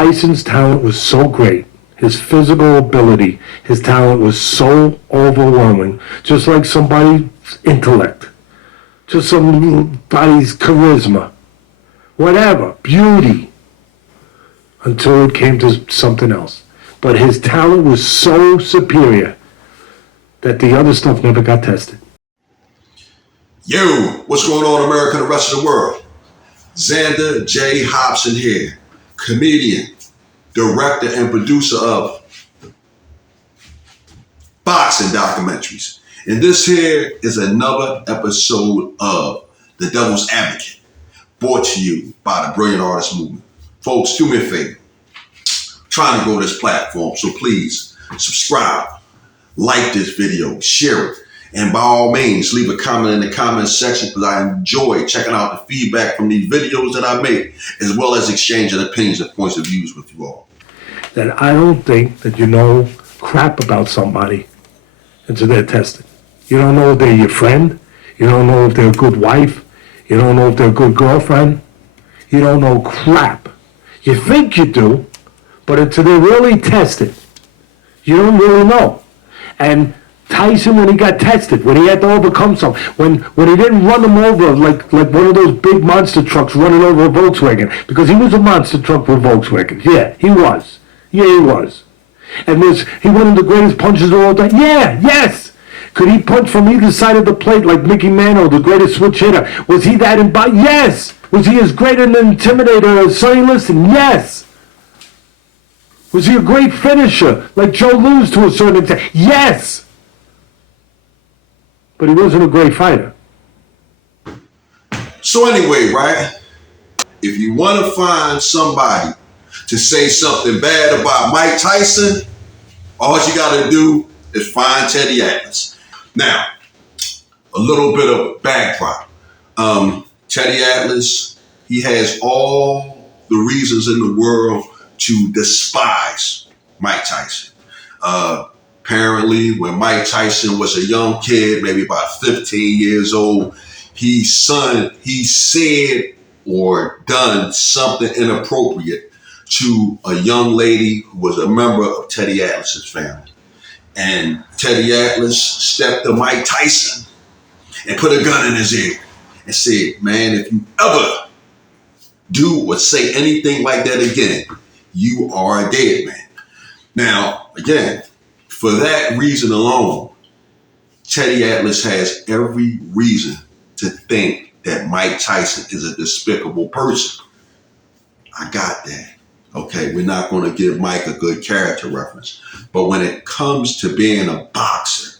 Tyson's talent was so great. His physical ability, his talent was so overwhelming. Just like somebody's intellect. Just somebody's charisma. Whatever. Beauty. Until it came to something else. But his talent was so superior that the other stuff never got tested. Yo, what's going on, America and the rest of the world? Xander J. Hobson here, comedian, director, and producer of boxing documentaries. And this here is another episode of The Devil's Advocate, brought to you by the Brilliant Artist Movement. Folks, do me a favor. I'm trying to grow this platform, so please subscribe, like this video, share it, and by all means, leave a comment in the comment section because I enjoy checking out the feedback from these videos that I make, as well as exchanging opinions and points of views with you all. That I don't think that you know crap about somebody until they're tested. You don't know if they're your friend. You don't know if they're a good wife. You don't know if they're a good girlfriend. You don't know crap. You think you do, but until they're really tested, you don't really know. And Tyson, when he got tested, when he had to overcome something, when he didn't run him over like one of those big monster trucks running over a Volkswagen, because he was a monster truck with Volkswagen. Yeah, he was. Yeah, he was. And was he one of the greatest punchers of all time? Yeah, yes. Could he punch from either side of the plate like Mickey Mantle, the greatest switch hitter? Was he that Yes. Was he as great an intimidator as Sonny Liston? Yes. Was he a great finisher like Joe Louis to a certain extent? Yes. But he wasn't a great fighter. So anyway, right? If you want to find somebody to say something bad about Mike Tyson, all you got to do is find Teddy Atlas. Now, a little bit of backdrop. Teddy Atlas, he has all the reasons in the world to despise Mike Tyson. Apparently, when Mike Tyson was a young kid, maybe about 15 years old, he said or done something inappropriate to a young lady who was a member of Teddy Atlas's family. And Teddy Atlas stepped to Mike Tyson and put a gun in his ear and said, man, if you ever do or say anything like that again, you are a dead man. Now, again, for that reason alone, Teddy Atlas has every reason to think that Mike Tyson is a despicable person. I got that. Okay, we're not going to give Mike a good character reference. But when it comes to being a boxer,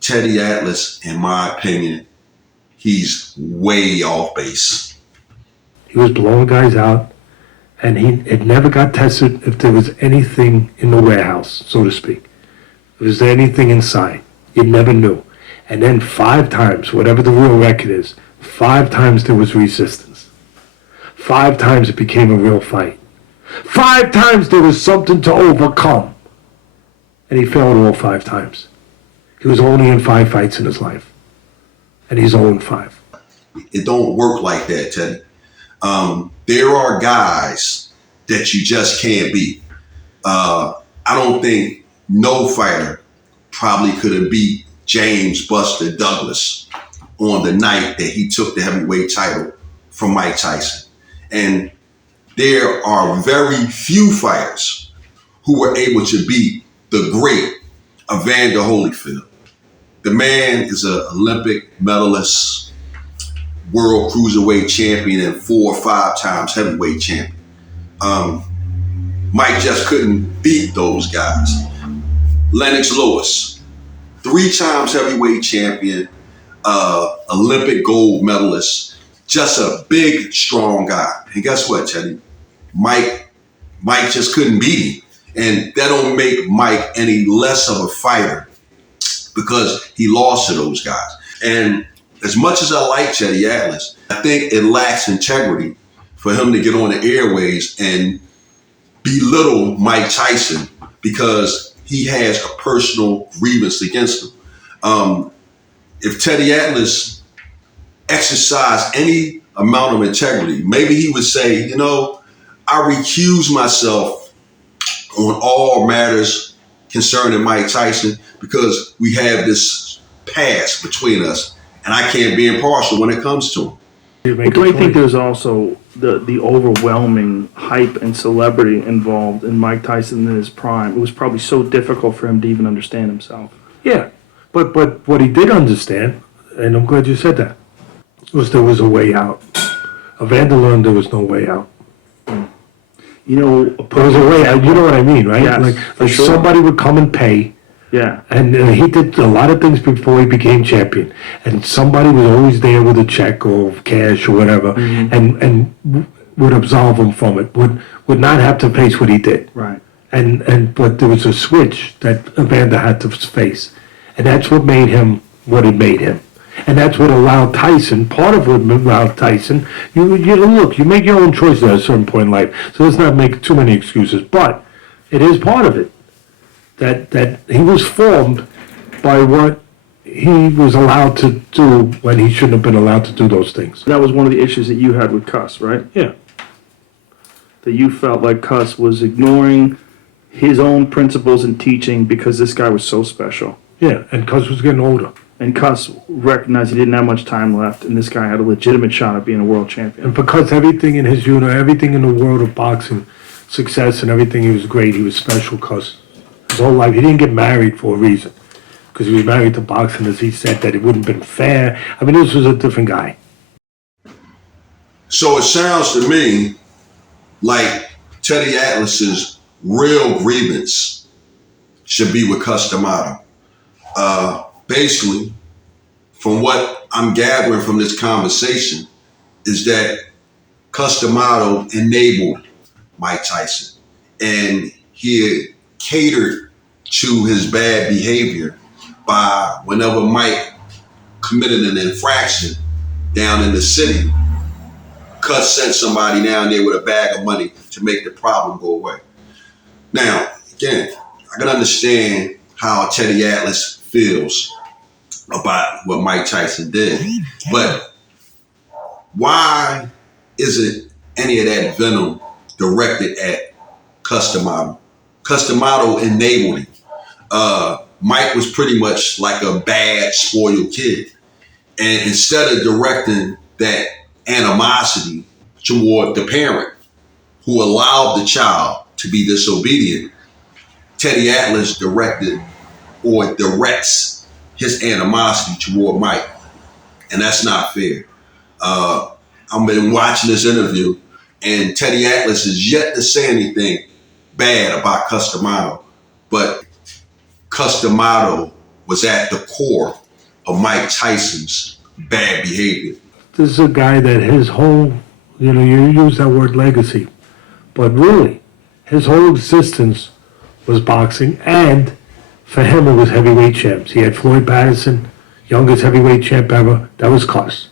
Teddy Atlas, in my opinion, he's way off base. He was blowing guys out. And it never got tested if there was anything in the warehouse, so to speak. If there was anything inside. You never knew. And then 5 times, whatever the real record is, 5 times there was resistance. 5 times it became a real fight. 5 times there was something to overcome. And he failed all 5 times. He was only in 5 fights in his life. And he's 0-5. It don't work like that, Teddy. There are guys that you just can't beat. I don't think no fighter probably could have beat James Buster Douglas on the night that he took the heavyweight title from Mike Tyson. And there are very few fighters who were able to beat the great Evander Holyfield. The man is an Olympic medalist, world cruiserweight champion, and 4 or 5 times heavyweight champion. Mike just couldn't beat those guys. Lennox Lewis, 3 times heavyweight champion, Olympic gold medalist, just a big, strong guy. And guess what, Teddy? Mike just couldn't beat him. And that don't make Mike any less of a fighter because he lost to those guys. And as much as I like Teddy Atlas, I think it lacks integrity for him to get on the airways and belittle Mike Tyson because he has a personal grievance against him. If Teddy Atlas exercised any amount of integrity, maybe he would say, you know, I recuse myself on all matters concerning Mike Tyson because we have this past between us, and I can't be impartial when it comes to him. But do I think there's also the overwhelming hype and celebrity involved in Mike Tyson in his prime? It was probably so difficult for him to even understand himself. Yeah, but what he did understand, and I'm glad you said that, was there was a way out. Evander learned there was no way out. You know, There was a way out. You know what I mean, right? Yes, for sure. Somebody would come and pay. yeah. And he did a lot of things before he became champion. And somebody was always there with a check or cash or whatever, and would absolve him from it. Would not have to face what he did. Right. But there was a switch that Evander had to face, and that's what made him what it made him. And that's what allowed Tyson. Part of what allowed Tyson. You look. You make your own choices at a certain point in life. So let's not make too many excuses. But it is part of it. That he was formed by what he was allowed to do when he shouldn't have been allowed to do those things. That was one of the issues that you had with Cuss, right? Yeah. That you felt like Cuss was ignoring his own principles and teaching because this guy was so special. Yeah, and Cuz was getting older. And Cuss recognized he didn't have much time left, and this guy had a legitimate shot at being a world champion. And because everything in his unit, everything in the world of boxing, success and everything, he was great. He was special, Cuz. His whole life, he didn't get married for a reason. Because he was married to boxing, as he said, that it wouldn't have been fair. I mean, this was a different guy. So it sounds to me like Teddy Atlas's real grievance should be with Cus D'Amato. Basically, from what I'm gathering from this conversation, is that Cus D'Amato enabled Mike Tyson, and he catered to his bad behavior by whenever Mike committed an infraction down in the city, Cus sent somebody down there with a bag of money to make the problem go away. Now, again, I can understand how Teddy Atlas feels about what Mike Tyson did, but why isn't any of that venom directed at Cus D'Amato? Cus D'Amato enabled him. Mike was pretty much like a bad, spoiled kid. And instead of directing that animosity toward the parent who allowed the child to be disobedient, Teddy Atlas directed or directs his animosity toward Mike. And that's not fair. I've been watching this interview, and Teddy Atlas is yet to say anything bad about Cus D'Amato, but Cus D'Amato was at the core of Mike Tyson's bad behavior. This is a guy that his whole, you use that word legacy, but really, his whole existence was boxing, and for him it was heavyweight champs. He had Floyd Patterson, youngest heavyweight champ ever. That was Cus.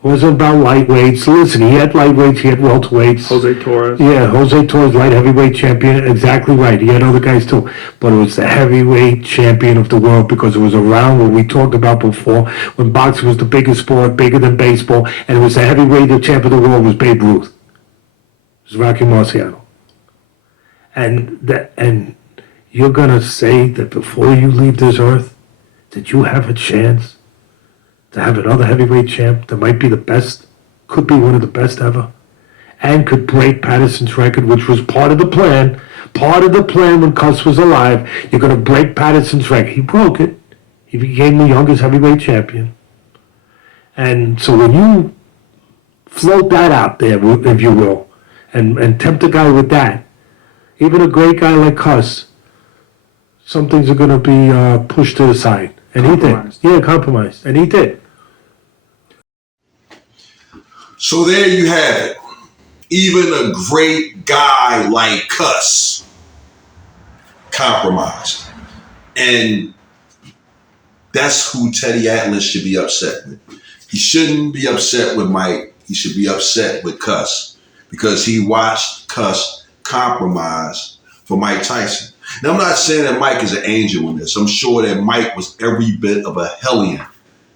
It wasn't about lightweights. Listen, he had lightweights, he had welterweights. Jose Torres. Yeah, Jose Torres, light heavyweight champion. Exactly right. He had other guys too. But it was the heavyweight champion of the world because it was around what we talked about before when boxing was the biggest sport, bigger than baseball, and it was the heavyweight champ of the world was Babe Ruth. It was Rocky Marciano. And you're going to say that before you leave this earth, that you have a chance to have another heavyweight champ that might be the best, could be one of the best ever, and could break Patterson's record, which was part of the plan. Part of the plan when Cus was alive, you're going to break Patterson's record. He broke it. He became the youngest heavyweight champion. And so when you float that out there, if you will, and tempt a guy with that, even a great guy like Cus, some things are going to be pushed to the side. And he did. Yeah, compromised. And he did. So there you have it. Even a great guy like Cus compromised. And that's who Teddy Atlas should be upset with. He shouldn't be upset with Mike. He should be upset with Cus because he watched Cus compromise for Mike Tyson. Now, I'm not saying that Mike is an angel in this. I'm sure that Mike was every bit of a hellion.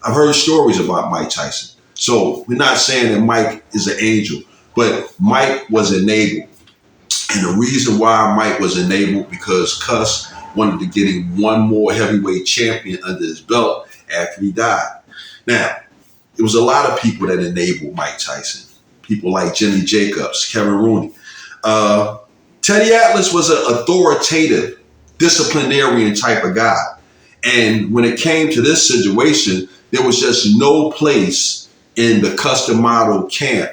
I've heard stories about Mike Tyson. So we're not saying that Mike is an angel, But Mike was enabled. And the reason why Mike was enabled, because Cuss wanted to get him one more heavyweight champion under his belt after he died. Now, it was a lot of people that enabled Mike Tyson. People like Jimmy Jacobs, Kevin Rooney. Teddy Atlas was an authoritative, disciplinarian type of guy. And when it came to this situation, there was just no place in the custom model camp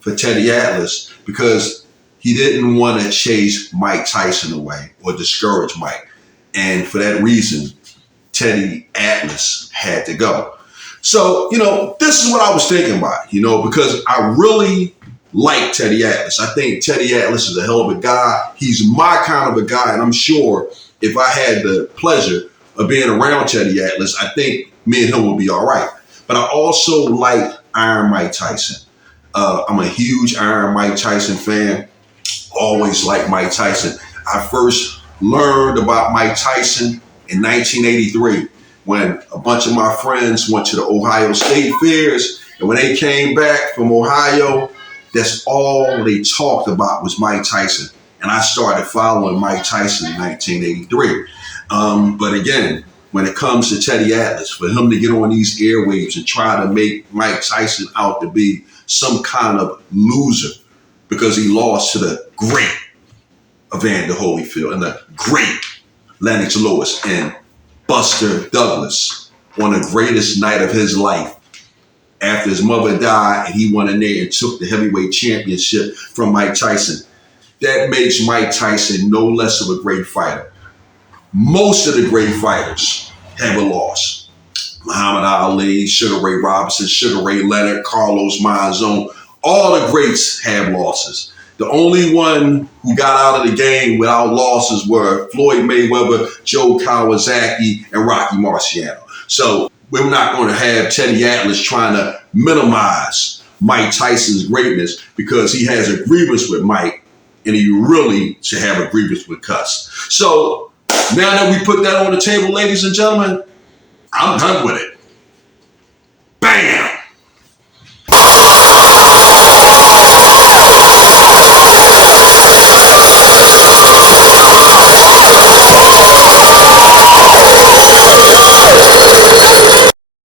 for Teddy Atlas because he didn't want to chase Mike Tyson away or discourage Mike. And for that reason, Teddy Atlas had to go. So, this is what I was thinking about, because I really like Teddy Atlas. I think Teddy Atlas is a hell of a guy. He's my kind of a guy. And I'm sure if I had the pleasure of being around Teddy Atlas, I think me and him will be all right. But I also like Iron Mike Tyson. I'm a huge Iron Mike Tyson fan. Always liked Mike Tyson. I first learned about Mike Tyson in 1983 when a bunch of my friends went to the Ohio State Fairs. And when they came back from Ohio, that's all they talked about was Mike Tyson. And I started following Mike Tyson in 1983. But again, when it comes to Teddy Atlas, for him to get on these airwaves and try to make Mike Tyson out to be some kind of loser because he lost to the great Evander Holyfield and the great Lennox Lewis and Buster Douglas on the greatest night of his life after his mother died and he went in there and took the heavyweight championship from Mike Tyson. That makes Mike Tyson no less of a great fighter. Most of the great fighters have a loss. Muhammad Ali, Sugar Ray Robinson, Sugar Ray Leonard, Carlos Monzon, all the greats have losses. The only one who got out of the game without losses were Floyd Mayweather, Joe Kawasaki, and Rocky Marciano. So we're not going to have Teddy Atlas trying to minimize Mike Tyson's greatness because he has a grievance with Mike and he really should have a grievance with Cuss. So now that we put that on the table, ladies and gentlemen, I'm done with it.